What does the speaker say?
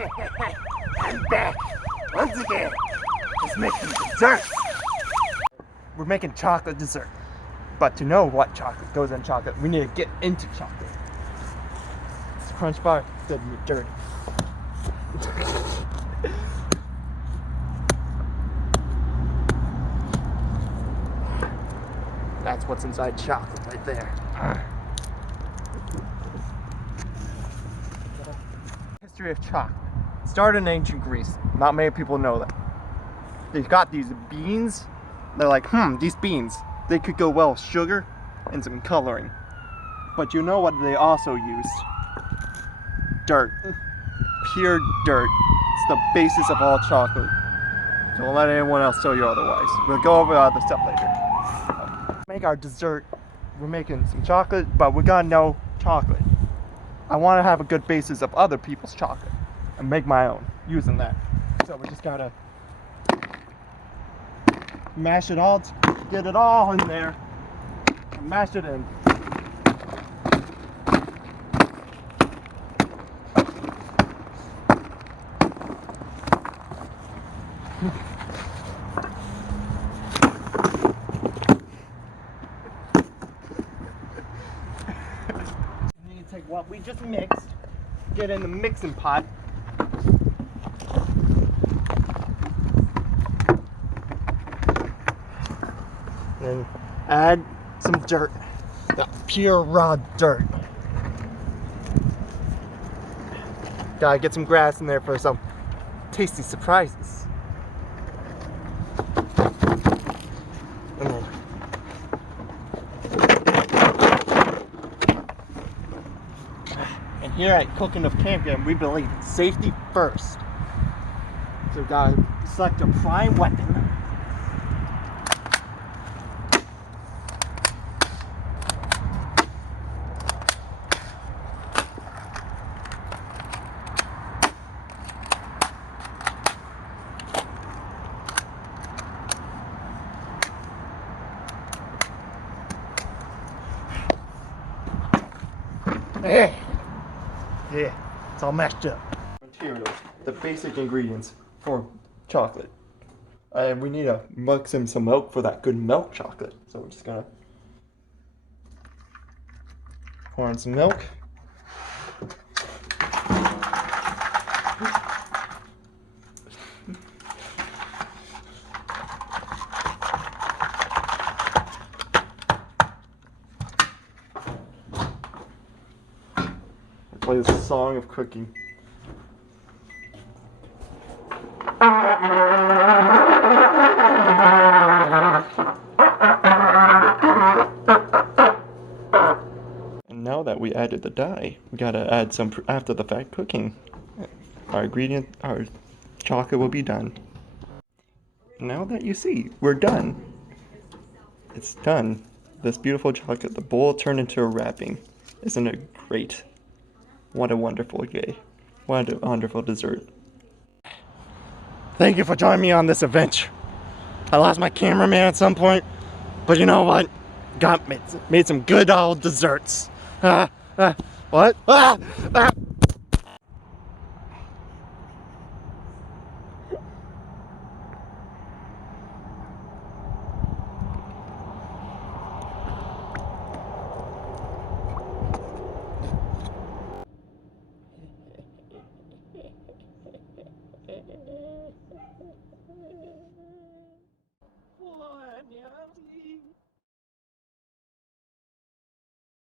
I'm back once again. Let's make some desserts. We're making chocolate dessert. But to know what chocolate goes in chocolate, we need to get into chocolate. This Crunch Bar did me dirty. That's what's inside chocolate right there. History of chocolate. Started in ancient Greece. Not many people know that. They've got these beans. They're like, these beans, they could go well with sugar and some coloring. But you know what they also used? Dirt. Pure dirt. It's the basis of all chocolate. Don't let anyone else tell you otherwise. We'll go over other stuff later. Make our dessert. We're making some chocolate, but we gotta know chocolate. I want to have a good basis of other people's chocolate and make my own using that. So we just gotta mash it all, get it all in there, and mash it in. Take what we just mixed, get in the mixing pot, and add some dirt, the pure raw dirt. Gotta get some grass in there for some tasty surprises. And then here at Cooking of Campground, we believe in safety first. So we gotta select a prime weapon. Hey! Yeah, it's all mashed up. Materials, the basic ingredients for chocolate. And we need to mix in some milk for that good milk chocolate. So we're just gonna pour in some milk. Play this song of cooking. And now that we added the dye, we gotta add some after the fact cooking. Our chocolate will be done. Now that you see, we're done. It's done. This beautiful chocolate, the bowl turned into a wrapping. Isn't it great? What a wonderful day. What a wonderful dessert. Thank you for joining me on this adventure. I lost my cameraman at some point, but you know what? Made some good old desserts. What?